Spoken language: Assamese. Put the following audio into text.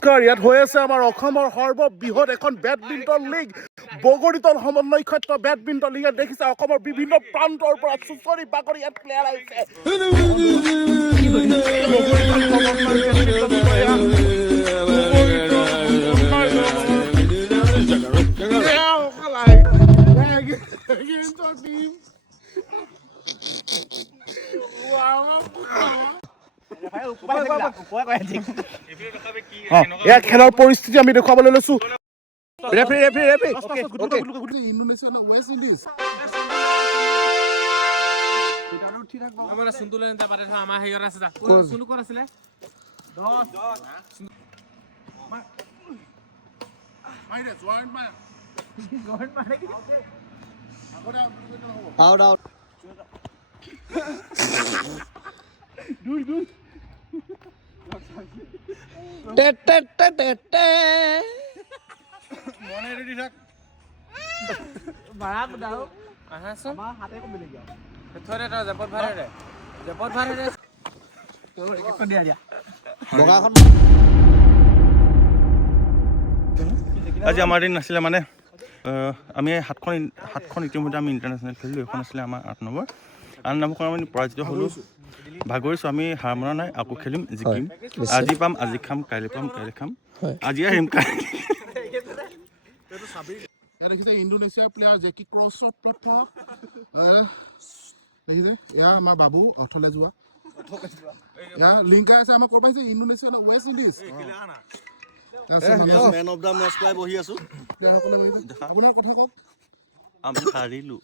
নমস্কাৰ, ইয়াত হৈ আছে আমাৰ অসমৰ সৰ্ববৃহৎ এখন বেডমিণ্টন লীগ, বগৰীতল সমন্বয় ক্ষেত্ৰ বেডমিণ্টন লীগ। দেখিছে অসমৰ বিভিন্ন প্ৰান্তৰ পৰা চুচৰি বাগৰি ইয়াত প্লেয়াৰ আহিছে। ইয়াৰ খেলৰ পৰিস্থিতি আমি দেখুৱাবলৈ লৈছো। আজি আমাৰ দিন নাছিলে মানে আমি সাতখন ইতিমধ্যে আমি ইণ্টাৰনেশ্যনেল খেলিলোঁ। এখন আছিলে আমাৰ 8 নম্বৰ। 8 নম্বৰ আমি পৰাজিত হ'লোঁ, ভাগৰিছোঁ। আমি হাৰ মৰা নাই, আকৌ খেলিম, জিকিম। আজি পাম, আজি খাম, কাইলৈ পাম, কাইলৈ খাম, আজি আহিম। দেখিছে ইণ্ডোনেছিয়াৰ প্লেয়াৰ জেকি ক্ৰছত দেখিছে, এয়া আমাৰ বাবু অথলে যোৱা। এয়া লিংকাই আছে আমাৰ ক'ৰ পাইছে, Indonesia West Indies. Man of the match পাই বহি আছো। আপোনাৰ কথা কওক। আমি হাৰিলোঁ।